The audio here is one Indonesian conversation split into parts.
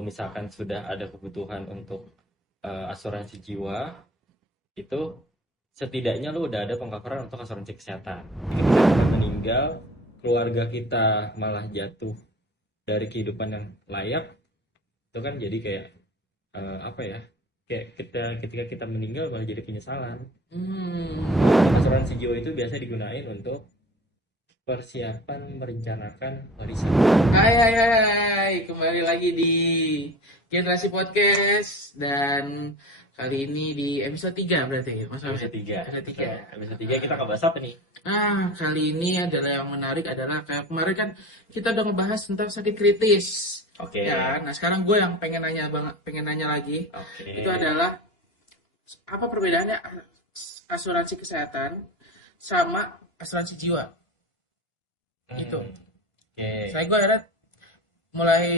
lu misalkan sudah ada kebutuhan untuk asuransi jiwa, itu setidaknya lu udah ada pengcoveran untuk asuransi kesehatan. Ketika kita meninggal, keluarga kita malah jatuh dari kehidupan yang layak, itu kan jadi kayak apa ya? Kayak ketika kita meninggal malah jadi penyesalan. Asuransi jiwa itu biasa digunain untuk persiapan merencanakan warisan. Hai, kembali lagi di Generasi Podcast dan kali ini di episode 3 berarti Mas Ahmed? Episode 3. Episode 3. Episode 3 kita akan bahas apa nih? Kali ini adalah yang menarik adalah kayak kemarin kan kita udah ngebahas tentang sakit kritis. Oke. Ya, nah sekarang gue yang pengen nanya lagi. Oke. Itu adalah apa perbedaannya asuransi kesehatan sama asuransi jiwa? Itu. Oke. Saya gue akhirnya mulai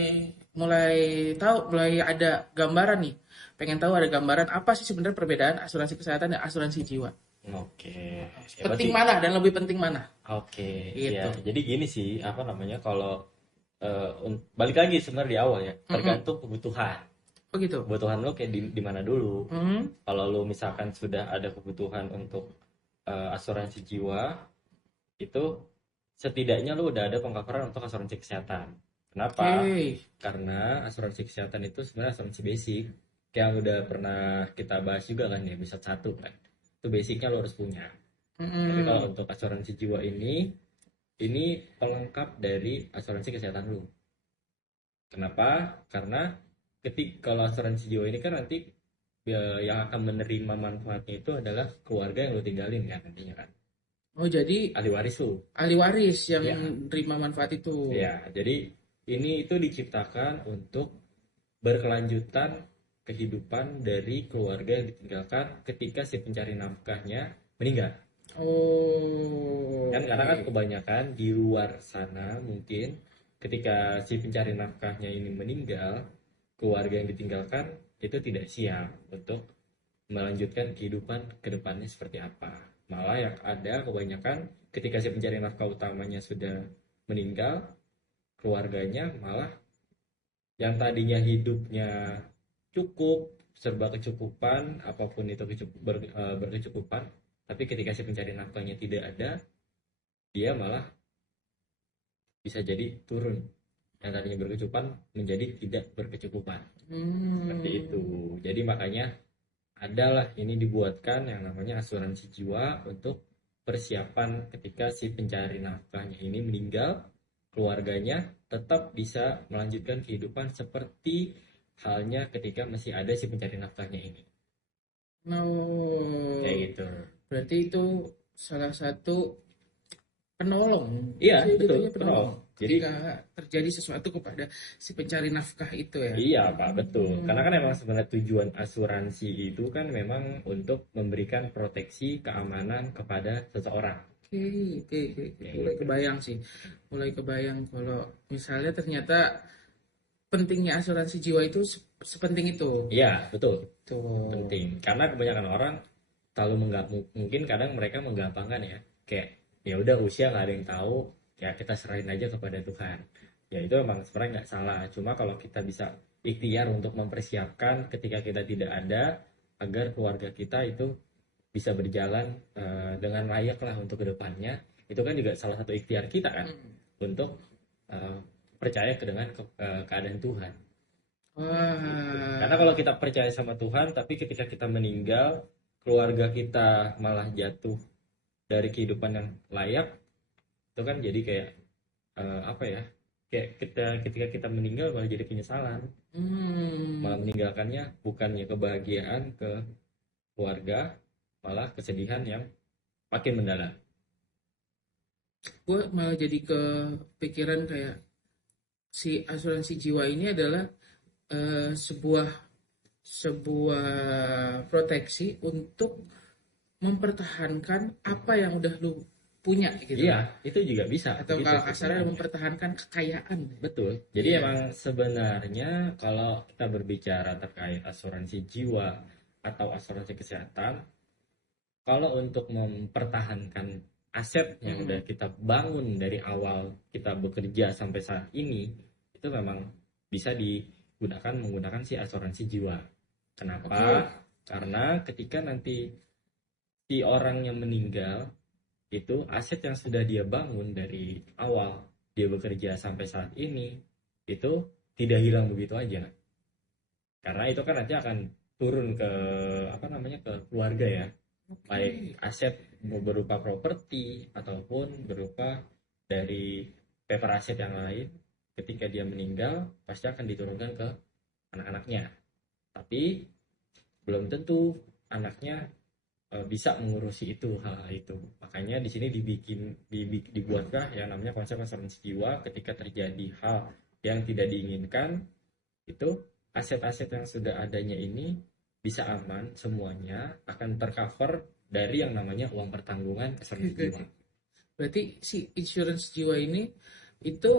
ada gambaran nih. Pengen tahu ada gambaran apa sih sebenarnya perbedaan asuransi kesehatan dan asuransi jiwa. Oke. Ya, Penting berarti- mana dan lebih penting mana? Oke. Gitu. Ya, jadi gini sih, apa namanya kalau balik lagi sebenarnya di awal ya, tergantung kebutuhan. Oh gitu. Kebutuhan lo kayak di mana dulu. Hmm. Kalau lo misalkan sudah ada kebutuhan untuk asuransi jiwa, itu setidaknya lo udah ada pengcoveran untuk asuransi kesehatan. Kenapa? Oke. Karena asuransi kesehatan itu sebenarnya asuransi basic yang udah pernah kita bahas juga kan ya, episode 1 kan. Itu basicnya lo harus punya. Tapi kalau untuk asuransi jiwa ini pelengkap dari asuransi kesehatan lo. Kenapa? Karena kalau asuransi jiwa ini kan nanti yang akan menerima manfaatnya itu adalah keluarga yang lo tinggalin kan nantinya kan. Oh jadi Ahli waris lo. ahli waris yang Ya. terima manfaat itu. Ya, jadi ini itu diciptakan untuk berkelanjutan kehidupan dari keluarga yang ditinggalkan ketika si pencari nafkahnya meninggal. Oh. Kan karena kan kebanyakan di luar sana mungkin ketika si pencari nafkahnya ini meninggal, keluarga yang ditinggalkan itu tidak siap untuk melanjutkan kehidupan ke depannya seperti apa. Malah yang ada kebanyakan ketika si pencari nafkah utamanya sudah meninggal, keluarganya malah yang tadinya hidupnya cukup, serba kecukupan, apapun itu berkecukupan, tapi ketika si pencari nafkahnya tidak ada, dia malah bisa jadi turun. Yang tadinya berkecukupan menjadi tidak berkecukupan. Seperti itu. Jadi makanya adalah ini dibuatkan yang namanya asuransi jiwa untuk persiapan ketika si pencari nafkahnya ini meninggal, keluarganya tetap bisa melanjutkan kehidupan seperti halnya ketika masih ada si pencari nafkahnya ini. Oh. Kayak gitu. Berarti itu salah satu penolong. Iya, Jadi betul, jatuhnya penolong. Jadi Ketika terjadi sesuatu kepada si pencari nafkah itu ya. iya Pak, betul. Karena kan emang sebenarnya tujuan asuransi itu kan memang untuk memberikan proteksi keamanan kepada seseorang. Oke. Kayak Mulai gitu. kebayang sih. Mulai kebayang kalau misalnya ternyata pentingnya asuransi jiwa itu sepenting itu. Iya, betul. Tuh. Penting. Karena kebanyakan orang mungkin kadang mereka menggampangkan ya. Kayak ya udah usia nggak ada yang tahu, ya kita serahin aja kepada Tuhan. Ya itu emang sebenarnya nggak salah. Cuma kalau kita bisa ikhtiar untuk mempersiapkan ketika kita tidak ada, agar keluarga kita itu bisa berjalan dengan layak lah untuk kedepannya, itu kan juga salah satu ikhtiar kita kan untuk percaya dengan keadaan Tuhan. Wah. Karena kalau kita percaya sama Tuhan, tapi ketika kita meninggal, keluarga kita malah jatuh dari kehidupan yang layak, itu kan jadi kayak apa ya? Kayak ketika kita meninggal malah jadi penyesalan. Malah meninggalkannya bukannya kebahagiaan ke keluarga, malah kesedihan yang makin mendalam. Gue malah jadi kepikiran kayak si asuransi jiwa ini adalah sebuah proteksi untuk mempertahankan apa yang udah lu punya gitu. Iya, itu juga bisa. Atau Bisa kalau kasarnya sebenarnya. mempertahankan kekayaan. Betul. Jadi Iya. emang sebenarnya kalau kita berbicara terkait asuransi jiwa atau asuransi kesehatan, kalau untuk mempertahankan aset yang udah kita bangun dari awal kita bekerja sampai saat ini, itu memang bisa menggunakan si asuransi jiwa. Kenapa? Oke. Karena ketika nanti si orang yang meninggal itu aset yang sudah dia bangun dari awal dia bekerja sampai saat ini itu tidak hilang begitu aja. Karena itu kan nanti akan turun ke apa namanya ke keluarga ya. Baik aset berupa properti ataupun berupa dari paper aset yang lain ketika dia meninggal pasti akan diturunkan ke anak-anaknya. Tapi belum tentu anaknya bisa mengurusi itu hal itu. Makanya di sini dibuatkah yang namanya konsep asuransi jiwa ketika terjadi hal yang tidak diinginkan itu aset-aset yang sudah adanya ini bisa aman semuanya akan tercover dari yang namanya uang pertanggungan asuransi jiwa. Berarti si insurance jiwa ini itu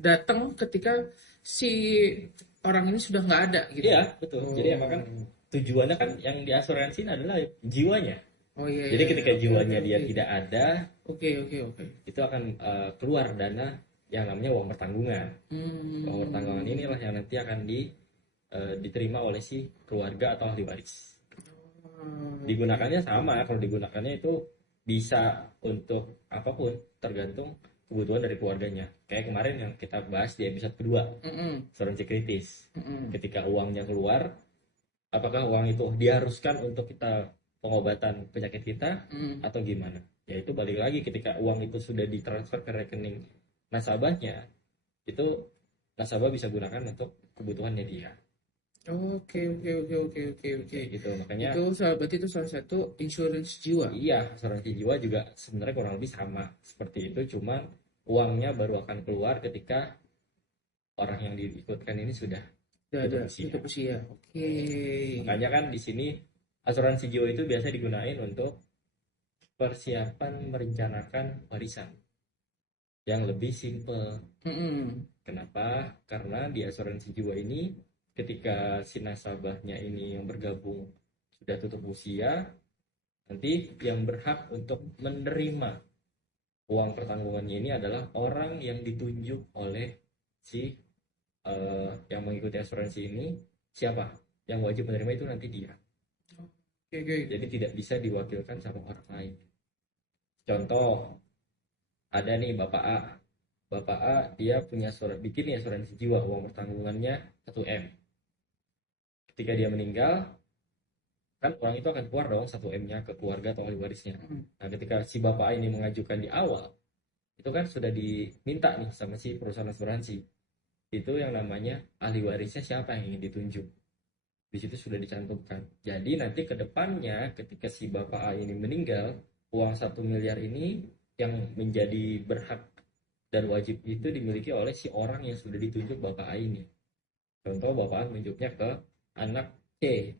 datang ketika si orang ini sudah nggak ada gitu. Iya betul. Jadi emang kan tujuannya kan yang diasuransiin adalah jiwanya. Oh iya. Jadi ketika Oke, jiwanya oke, dia oke. tidak ada, Oke. itu akan keluar dana yang namanya uang pertanggungan. Uang pertanggungan inilah yang nanti akan diterima oleh si keluarga atau ahli waris. Digunakannya sama, kalau digunakannya itu bisa untuk apapun, tergantung kebutuhan dari keluarganya. Kayak kemarin yang kita bahas di episode kedua, asuransi kritis. Ketika uangnya keluar, apakah uang itu diharuskan untuk kita pengobatan penyakit kita atau gimana? Ya itu balik lagi ketika uang itu sudah ditransfer ke rekening nasabahnya, itu nasabah bisa gunakan untuk kebutuhannya dia. Oke. Gitu makanya Berarti itu salah satu insurance jiwa. iya asuransi jiwa juga sebenarnya kurang lebih sama seperti itu, cuma uangnya baru akan keluar ketika orang yang diikutkan ini sudah Tutup usia. Oke. Makanya kan di sini asuransi jiwa itu biasa digunain untuk persiapan merencanakan warisan yang lebih simple. Kenapa? Karena di asuransi jiwa ini ketika si nasabahnya ini yang bergabung sudah tutup usia, nanti yang berhak untuk menerima uang pertanggungannya ini adalah orang yang ditunjuk oleh si yang mengikuti asuransi ini. Siapa yang wajib menerima itu nanti dia. Jadi tidak bisa diwakilkan sama orang lain. Contoh, ada nih Bapak A. Bapak A dia punya bikin nih asuransi jiwa, uang pertanggungannya 1M. Ketika dia meninggal, kan uang itu akan keluar dong 1M-nya ke keluarga atau ahli warisnya. Nah, ketika si Bapak A ini mengajukan di awal, itu kan sudah diminta nih sama si perusahaan asuransi. Itu yang namanya ahli warisnya siapa yang ingin ditunjuk. Di situ sudah dicantumkan. Jadi nanti ke depannya ketika si Bapak A ini meninggal, uang 1 miliar ini yang menjadi berhak dan wajib itu dimiliki oleh si orang yang sudah ditunjuk Bapak A ini. Contoh Bapak A menunjuknya ke anak C.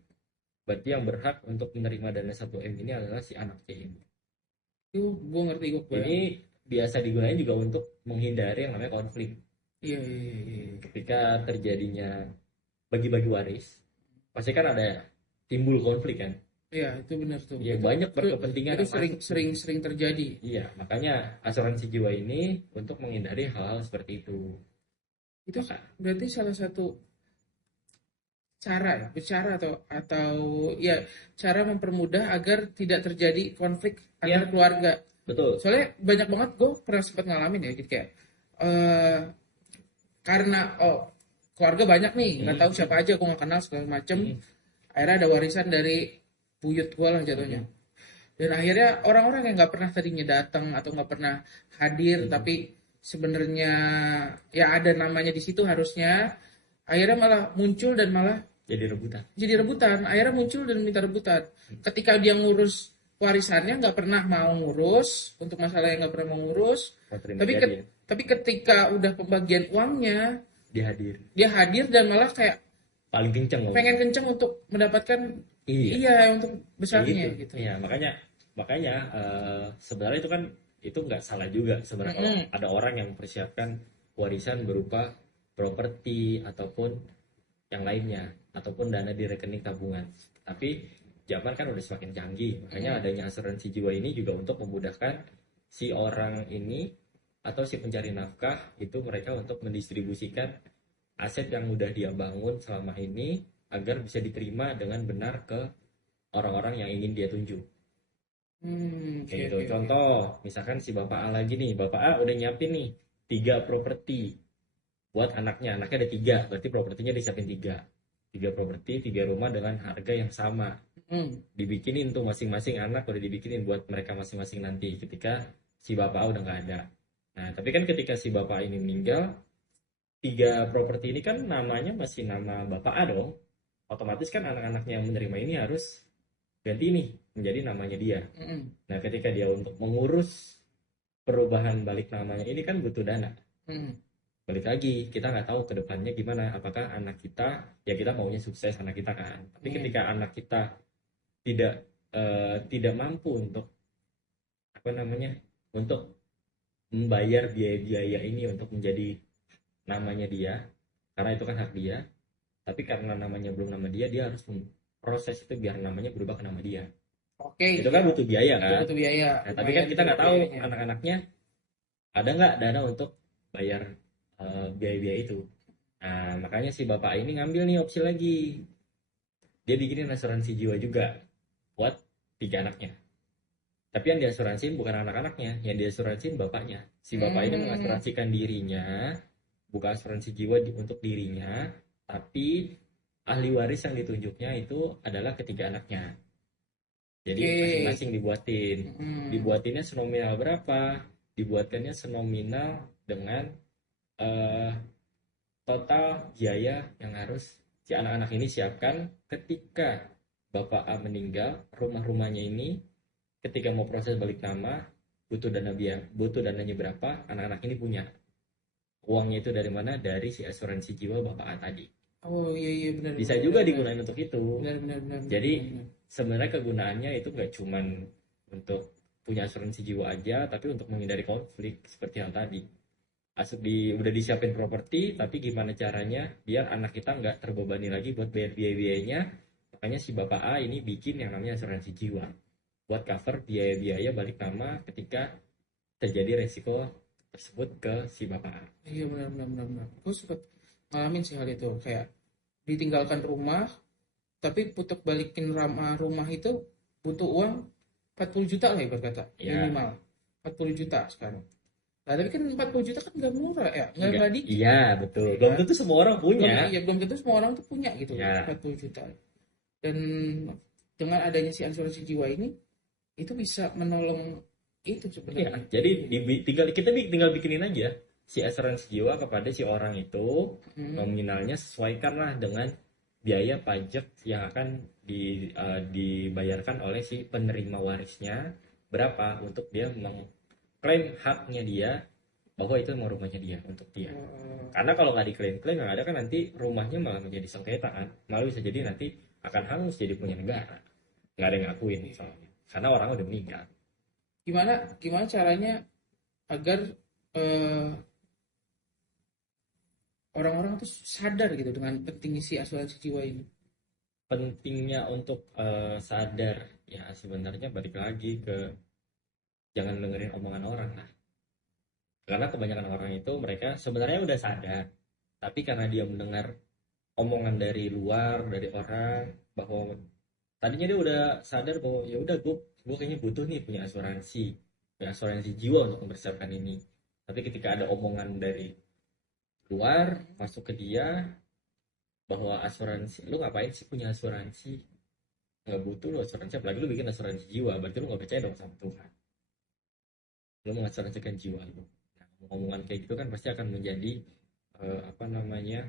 Berarti yang berhak untuk menerima dana 1M ini adalah si anak C ini. Gue ngerti. Ini biasa digunakan juga untuk menghindari yang namanya konflik. Iya. Ketika terjadinya bagi-bagi waris, pasti kan ada timbul konflik kan. Iya, itu benar tuh. Iya, banyak berkepentingan. Itu sering terjadi. Iya, makanya asuransi jiwa ini untuk menghindari hal-hal seperti itu. Itu berarti salah satu cara bicara atau ya cara mempermudah agar tidak terjadi konflik antar keluarga. Betul. Soalnya banyak banget gue pernah sempat ngalamin ya gitu kayak karena keluarga banyak nih, nggak tahu siapa aja, gue nggak kenal segala macem. Akhirnya ada warisan dari buyut gue lah jatuhnya. Dan akhirnya orang-orang yang nggak pernah tadinya datang atau nggak pernah hadir, tapi sebenarnya ya ada namanya di situ harusnya, akhirnya malah muncul dan malah jadi rebutan. Akhirnya muncul dan minta rebutan. Ketika dia ngurus warisannya nggak pernah mau ngurus, untuk masalah yang nggak pernah mau ngurus. Tapi ketika udah pembagian uangnya, dia hadir dan malah kayak paling kenceng. Pengen kenceng untuk mendapatkan untuk besarnya gitu. Iya, makanya sebenarnya itu kan itu nggak salah juga sebenarnya kalau ada orang yang mempersiapkan warisan berupa properti ataupun yang lainnya ataupun dana di rekening tabungan. Tapi zaman kan udah semakin canggih, makanya adanya asuransi jiwa ini juga untuk memudahkan si orang ini atau si pencari nafkah itu mereka untuk mendistribusikan aset yang udah dia bangun selama ini agar bisa diterima dengan benar ke orang-orang yang ingin dia tunjuk. Oke, Kayak gitu. oke, oke. Contoh, misalkan si Bapak A lagi nih, Bapak A udah nyiapin nih 3 properti buat anaknya. Anaknya ada 3, berarti propertinya disiapin 3. 3 properti, 3 rumah dengan harga yang sama. Hmm, Dibikinin tuh masing-masing anak udah dibikinin buat mereka masing-masing nanti ketika si Bapak A udah nggak ada. Nah, tapi kan ketika si Bapak ini meninggal, 3 properti ini kan namanya masih nama Bapak A dong. Otomatis kan anak-anaknya yang menerima ini harus ganti nih menjadi namanya dia. hmm, Nah, ketika dia untuk mengurus perubahan balik namanya ini kan butuh dana. hmm. Balik lagi, kita nggak tahu ke depannya gimana. Apakah anak kita, ya kita maunya sukses anak kita kan. Tapi Iya. ketika anak kita tidak tidak mampu untuk apa namanya, untuk membayar biaya-biaya ini untuk menjadi namanya dia, karena itu kan hak dia. Tapi karena namanya belum nama dia, dia harus proses itu biar namanya berubah ke nama dia. Oke, Itu ya. kan butuh biaya Itu kan. butuh biaya. Nah, tapi kan Lumayan kita tuh nggak tahu biayanya. anak-anaknya ada nggak dana untuk bayar biaya-biaya itu. Nah, makanya si bapak ini ngambil nih opsi lagi. Dia bikinin asuransi jiwa juga buat 3 anaknya. Tapi yang diasuransiin bukan anak-anaknya, yang diasuransiin bapaknya. Si bapak ini Hmm, mengasuransikan dirinya, bukan asuransi jiwa untuk dirinya, tapi ahli waris yang ditunjuknya itu adalah ketiga anaknya. Jadi oke. masing-masing dibuatin. Hmm, Dibuatinnya senominal berapa? Dibuatkannya senominal dengan eh, total biaya yang harus si anak-anak ini siapkan ketika Bapak A meninggal, rumah-rumahnya ini ketika mau proses balik nama butuh dana biaya, butuh dananya berapa, anak-anak ini punya. Uangnya itu dari mana? Dari si asuransi jiwa Bapak A tadi. oh iya iya benar Bisa benar juga benar benar digunakan untuk itu. benar benar benar benar Jadi benar benar. sebenarnya kegunaannya itu nggak cuman untuk punya asuransi jiwa aja, tapi untuk menghindari konflik seperti yang tadi. Asuk udah disiapin properti, tapi gimana caranya biar anak kita nggak terbebani lagi buat bayar biaya-biayanya. Makanya si Bapak A ini bikin yang namanya asuransi jiwa buat cover biaya-biaya balik nama ketika terjadi resiko tersebut ke si Bapak A. Iya benar benar benar benar. Gue suka ngalamin sih hal itu kayak ditinggalkan rumah tapi putuk balikin rumah itu butuh uang 40 juta lah ibarat kata Ya, minimal 40 juta sekarang. Nah, tapi kan 40 juta kan nggak murah ya, enggak. nggak dikit Iya, kan. betul. Ya Belum kan? tentu semua orang Belum, punya. iya belum tentu semua orang tuh punya gitu loh, Ya, 40 juta. Dan dengan adanya si asuransi jiwa ini, itu bisa menolong itu iya. sebenarnya. Jadi tinggal kita tinggal bikinin aja si asuransi jiwa kepada si orang itu, Hmm. nominalnya sesuaikanlah dengan biaya pajak yang akan dibayarkan oleh si penerima warisnya berapa untuk dia mengklaim haknya dia bahwa itu memang rumahnya dia untuk dia. Eh, Karena kalau nggak diklaim-klaim yang ada kan nanti rumahnya malah menjadi sengketa kan, malah bisa jadi nanti akan hangus jadi punya negara, nggak ada yang ngakuin soalnya karena orang udah meninggal. gimana gimana caranya agar eh, orang-orang tuh sadar gitu dengan pentingnya si asuransi jiwa ini. Pentingnya untuk sadar ya sebenarnya balik lagi ke jangan dengerin omongan orang lah, karena kebanyakan orang itu mereka sebenarnya udah sadar tapi karena dia mendengar omongan dari luar dari orang bahwa tadinya dia udah sadar bahwa ya udah gue kayaknya butuh nih punya asuransi jiwa untuk mempersiapkan ini, tapi ketika ada omongan dari luar masuk ke dia bahwa asuransi lu ngapain sih punya asuransi, nggak butuh lo asuransi, apalagi lu bikin asuransi jiwa berarti lu nggak percaya dong sama Tuhan, lu mengasuransikan jiwa lu. Nah, omongan kayak gitu kan pasti akan menjadi apa namanya,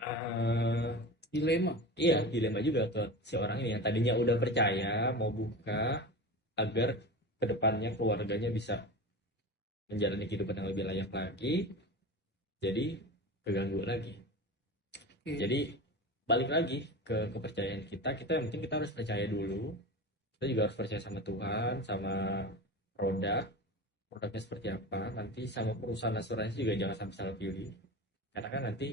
eh, Dilema. iya dilema juga ke si orang ini yang tadinya udah percaya mau buka agar kedepannya keluarganya bisa menjalani kehidupan yang lebih layak lagi, jadi keganggu lagi. Oke. Jadi balik lagi ke kepercayaan kita, kita yang penting kita harus percaya dulu, kita juga harus percaya sama Tuhan, sama produk, produknya seperti apa, nanti sama perusahaan asuransi juga jangan sampai salah pilih, karena kan nanti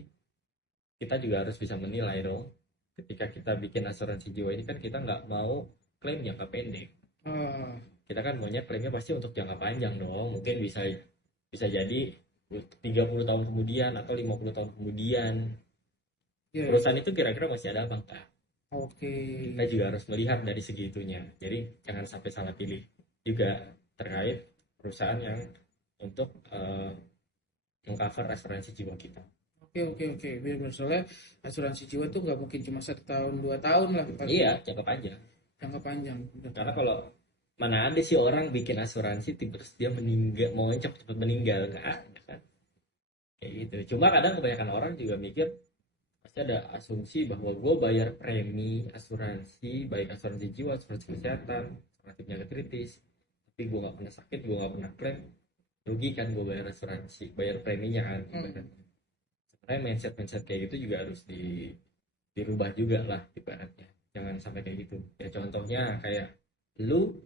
kita juga harus bisa menilai dong, ketika kita bikin asuransi jiwa ini kan kita nggak mau klaim jangka pendek, Ah, kita kan maunya klaimnya pasti untuk jangka panjang dong. Mungkin bisa bisa jadi 30 tahun kemudian atau 50 tahun kemudian. Iya, iya. Perusahaan itu kira-kira masih ada apa enggak? Oke. Kita juga harus melihat dari segi itunya. Jadi jangan sampai salah pilih juga terkait perusahaan yang untuk mengcover asuransi jiwa kita. Oke, oke, oke. Benar, soalnya asuransi jiwa tuh nggak mungkin cuma 1 tahun, 2 tahun lah, paling Iya, jangka panjang. jangka panjang. Benar. Karena kalau mana ada sih orang bikin asuransi terus dia meninggal, mau cepet-cepet meninggal, nggak ada kan? Kayak gitu. Cuma kadang kebanyakan orang juga mikir pasti ada asumsi bahwa gue bayar premi asuransi, baik asuransi jiwa, asuransi kesehatan, asuransi penyakit kritis, tapi gue nggak pernah sakit, gue nggak pernah klaim, rugi kan gue bayar asuransi, bayar preminya kan. Hmm. Sebenarnya mindset kayak gitu juga harus dirubah juga lah ibaratnya. Jangan sampai kayak gitu. Ya contohnya kayak lu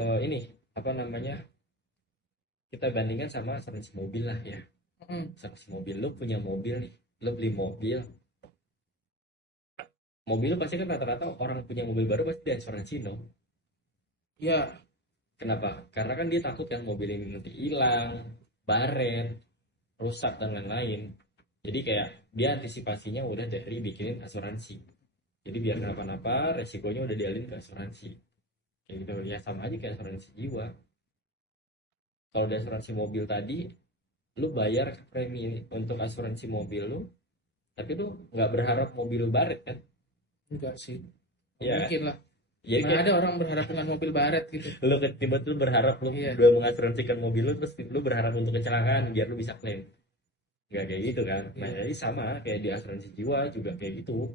ini apa namanya, kita bandingkan sama asuransi mobil lah ya. Hmm. Asuransi mobil, lu punya mobil nih, lu beli mobil, mobil lu pasti kan rata-rata orang punya mobil baru pasti diasuransi dong. Ya, Kenapa? Karena kan dia takut kan mobil ini nanti hilang, baret, rusak dan lain-lain. Jadi kayak dia antisipasinya udah dari bikinin asuransi. Jadi biar kenapa-napa resikonya udah dialin ke asuransi. Kayak gitu ya, sama aja kayak asuransi jiwa. Kalau di asuransi mobil tadi, lu bayar premi untuk asuransi mobil lu, tapi lu nggak berharap mobil lu baret kan? enggak sih. Nggak Iya kan? mungkin lah. Jadi Mana kayak ada orang berharap dengan mobil baret gitu. lu tiba-tiba berharap lu Iya. udah mengasuransikan mobil lu terus lu berharap untuk kecelakaan biar lu bisa klaim. Nggak kayak gitu kan? Nah Iya. jadi sama kayak di asuransi jiwa juga kayak gitu.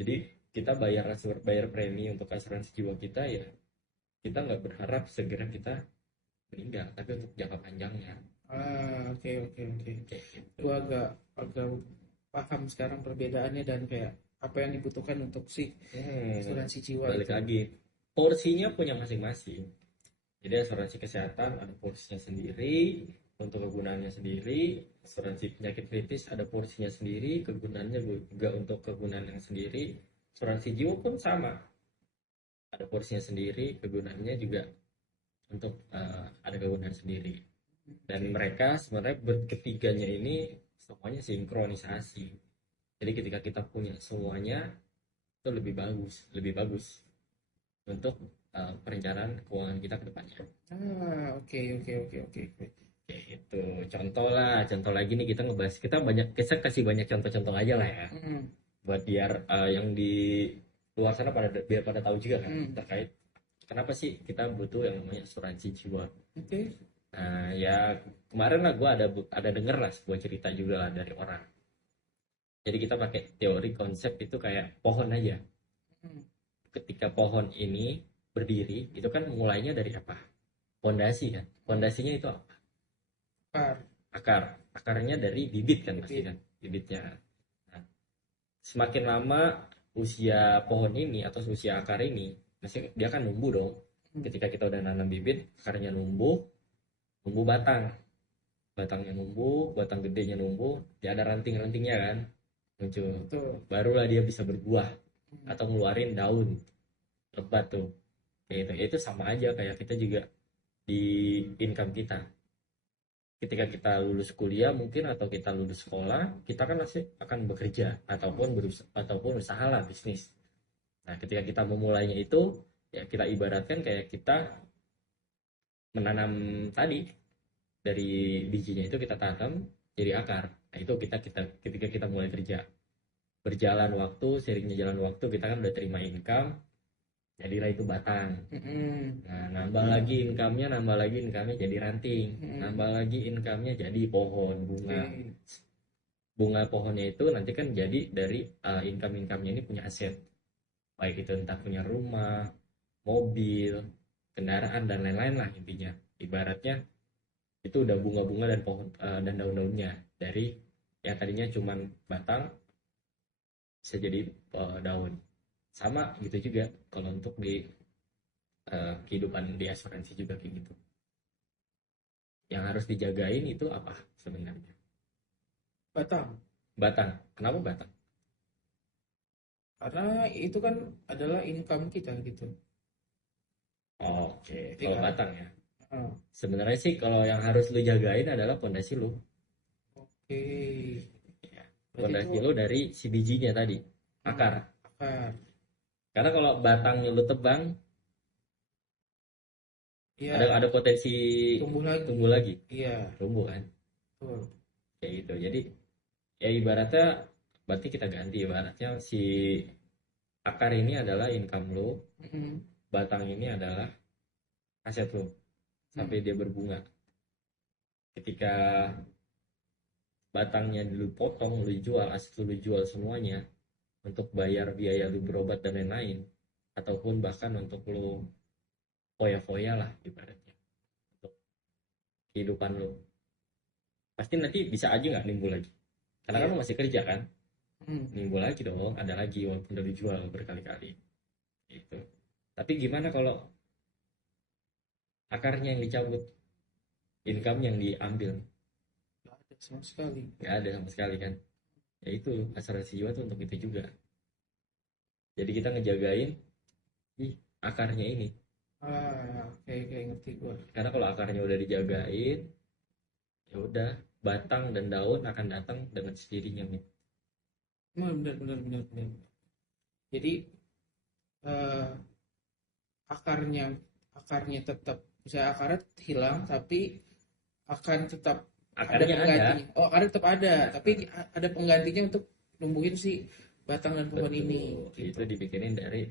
Jadi kita bayar premi untuk asuransi jiwa kita ya, kita nggak berharap segera kita meninggal, tapi untuk jangka panjangnya. Oke, oke, oke. Kayak gitu. Gua agak agak paham sekarang perbedaannya dan kayak apa yang dibutuhkan untuk si asuransi jiwa Balik itu. lagi, porsinya punya masing-masing. Jadi asuransi kesehatan ada porsinya sendiri, untuk kegunaannya sendiri. Asuransi penyakit kritis ada porsinya sendiri, kegunaannya juga untuk kegunaan yang sendiri. Asuransi jiwa pun sama, ada porsinya sendiri, kegunaannya juga untuk ada kegunaan sendiri. Dan mereka sebenarnya berketiganya ini semuanya sinkronisasi. Jadi ketika kita punya semuanya itu lebih bagus untuk perencanaan keuangan kita ke depannya. Oke, oke, oke, oke, oke. Kayak gitu. Contoh lagi nih, kita kasih banyak contoh-contoh aja lah ya. Mm, Buat biar yang di luar sana biar pada tahu juga kan mm. terkait kenapa sih kita butuh yang namanya asuransi jiwa. Oke. Nah, ya kemarin lah gue ada denger lah sebuah cerita juga lah dari orang. Jadi kita pakai teori konsep itu kayak pohon aja. Mm. Ketika pohon ini berdiri, itu kan mulainya dari apa? Pondasi kan. Pondasinya itu apa? Par. Akar. Akarnya dari bibit kan pasti Bibit. kan. Bibitnya. Nah, semakin lama usia pohon ini atau usia akar ini, masih dia kan numbuh dong. Mm. Ketika kita udah nanam bibit, akarnya numbuh, numbuh batang. Batangnya numbuh, batang gedenya numbuh, dia ada ranting-rantingnya kan muncul. Betul. Barulah dia bisa berbuah Mm. atau ngeluarin daun lebat tuh. Kayak gitu. Itu sama aja kayak kita juga di income kita. Ketika kita lulus kuliah mungkin atau kita lulus sekolah, kita kan masih akan bekerja ataupun usaha lah, bisnis. Nah, ketika kita memulainya itu, ya kita ibaratkan kayak kita menanam tadi, dari bijinya itu kita tanam jadi akar. Nah, itu kita ketika kita mulai kerja, berjalan waktu, seiringnya jalan waktu kita kan udah terima income, jadilah itu batang. Mm-mm. Nah, nambah lagi income-nya jadi ranting, Mm-mm. nambah lagi income-nya jadi pohon bunga. Oke. Bunga pohonnya itu nanti kan jadi dari income-nya ini punya aset. Baik itu entah punya rumah, mobil, kendaraan dan lain-lain lah intinya. Ibaratnya itu udah bunga-bunga dan pohon dan daun-daunnya dari yang tadinya cuman batang bisa jadi daun. Sama gitu juga kalau untuk di kehidupan di asuransi juga kayak gitu. Yang harus dijagain itu apa sebenarnya? Batang. Batang. Kenapa batang? Karena itu kan adalah income kita gitu. Oke, Iya kalau kan? batang ya. Ah, Sebenarnya sih kalau yang harus lu jagain adalah pondasi lu. oke. Ya, Berarti itu pondasi lu dari si bijinya tadi, hmm, akar. akar. Karena kalau batangnya lu tebang, ada Ya, ada potensi tumbuh lagi. tumbuh lagi, Iya, tumbuh kan, betul. kayak gitu. Jadi ya ibaratnya, berarti kita ganti ibaratnya si akar ini adalah income lu, Mm-mm. batang ini adalah aset lu sampai Mm. dia berbunga. Ketika batangnya dulu potong, lu jual, aset lu jual semuanya untuk bayar biaya lu berobat dan lain-lain, ataupun bahkan untuk lu foya-foya lah ibaratnya untuk kehidupan lu, pasti nanti bisa aja nggak nimbul lagi, karena kan Iya. lu masih kerja kan, Mm. nimbul lagi dong, ada lagi walaupun udah dijual berkali-kali gitu. Tapi gimana kalau akarnya yang dicabut, income yang diambil, Nggak ada sama sekali. nggak ada sama sekali kan? Ya itu asuransi jiwa tuh untuk itu juga. Jadi kita ngejagain ih, akarnya ini, Oke, oke, ngerti gua. karena kalau akarnya udah dijagain, ya udah, batang dan daun akan datang dengan sendirinya nih. Benar, benar, benar, benar. Jadi eh, akarnya akarnya tetap bisa akarnya hilang tapi akan tetap ada Akarnya ada. penggantinya. Oh, akarnya tetap ada, tapi ada penggantinya untuk numbuhin si batang dan pohon ini Betul, gitu. itu dibikinin dari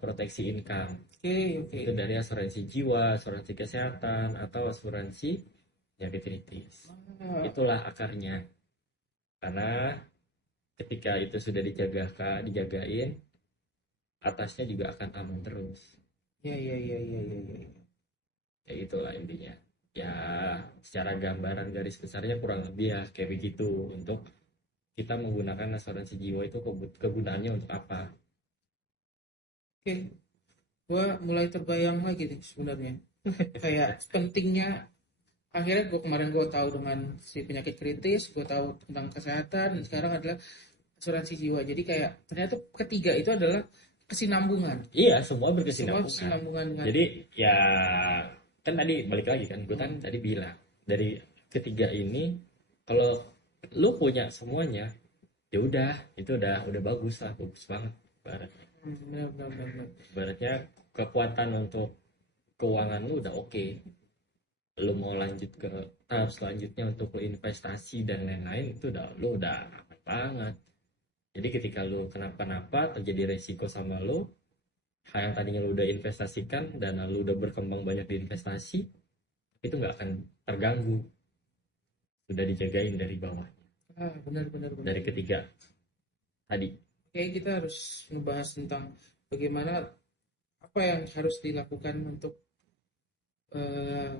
proteksi income. Oke, oke. Itu dari asuransi jiwa, asuransi kesehatan, atau asuransi penyakit kritis. Ah, Itulah akarnya. Karena ketika itu sudah dijagain, atasnya juga akan aman terus. ya, ya, ya, ya, ya, ya. Ya itulah intinya. Ya, secara gambaran garis besarnya kurang lebih ya kayak begitu. Untuk kita menggunakan asuransi jiwa itu kegunaannya untuk apa? Oke, gua mulai terbayang lagi nih sebenarnya. Kayak pentingnya akhirnya gue kemarin gue tahu dengan si penyakit kritis, gue tahu tentang kesehatan, dan sekarang adalah asuransi jiwa. Jadi kayak ternyata ketiga itu adalah kesinambungan. Iya, semua Semua berkesinambungan. kesinambungan dengan Jadi ya kan tadi balik lagi kan, gue kan hmm, tadi bilang dari ketiga ini, kalau lu punya semuanya, ya udah, itu udah bagus lah, bagus banget. Baratnya, benar, benar, benar, benar. baratnya kekuatan untuk keuangan lu udah oke. Lu mau lanjut ke tahap selanjutnya untuk lu investasi dan lain-lain, itu lu udah aman banget. Jadi ketika lu kenapa-napa terjadi resiko sama lu, hal yang tadinya lu udah investasikan dan lu udah berkembang banyak di investasi, itu nggak akan terganggu, sudah dijagain dari bawah, Benar, benar, benar. dari ketiga tadi. Oke, kita harus ngebahas tentang bagaimana apa yang harus dilakukan untuk eh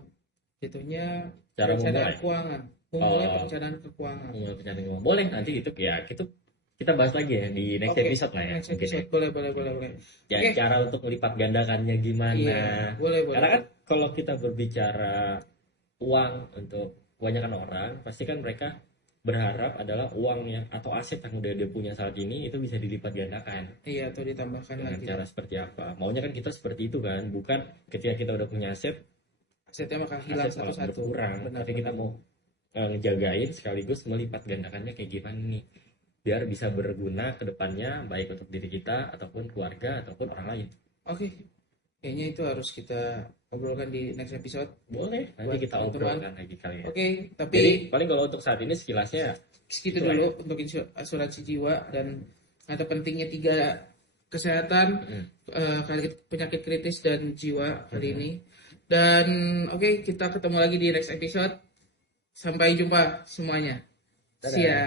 jatuhnya Cara perencanaan memulai, keuangan, memulai oh, perencanaan keuangan. memulai pencarian uang boleh nanti itu ya, kita bahas lagi ya di next Oke, episode lah ya next mungkin ya. episode boleh, boleh, boleh, boleh. Ya, Oke, cara untuk melipat gandakannya gimana, iya, boleh, boleh, karena kan boleh. kalau kita berbicara uang, untuk kebanyakan orang pasti kan mereka berharap adalah uangnya atau aset yang udah dia punya saat ini itu bisa dilipat gandakan. Iya, atau ditambahkan Dengan lagi cara lah. seperti apa, maunya kan kita seperti itu kan, bukan ketika kita udah punya aset, Asetnya maka hilang aset malah satu-satu. berkurang, Benar, tapi kita benar. mau ngejagain sekaligus melipat gandakannya kayak gimana nih, biar bisa berguna ke depannya baik untuk diri kita ataupun keluarga ataupun orang lain. Oke, kayaknya itu harus kita obrolkan di next episode Boleh nanti buat kita teman-teman. obrolkan lagi kali ya. Oke, tapi Jadi paling kalau untuk saat ini sekilasnya segitu itulah dulu ya. untuk asuransi jiwa dan kata pentingnya tiga kesehatan, Mm-mm. penyakit kritis dan jiwa hari Mm-mm. ini. Dan oke, kita ketemu lagi di next episode. Sampai jumpa semuanya. Dadah. Sia.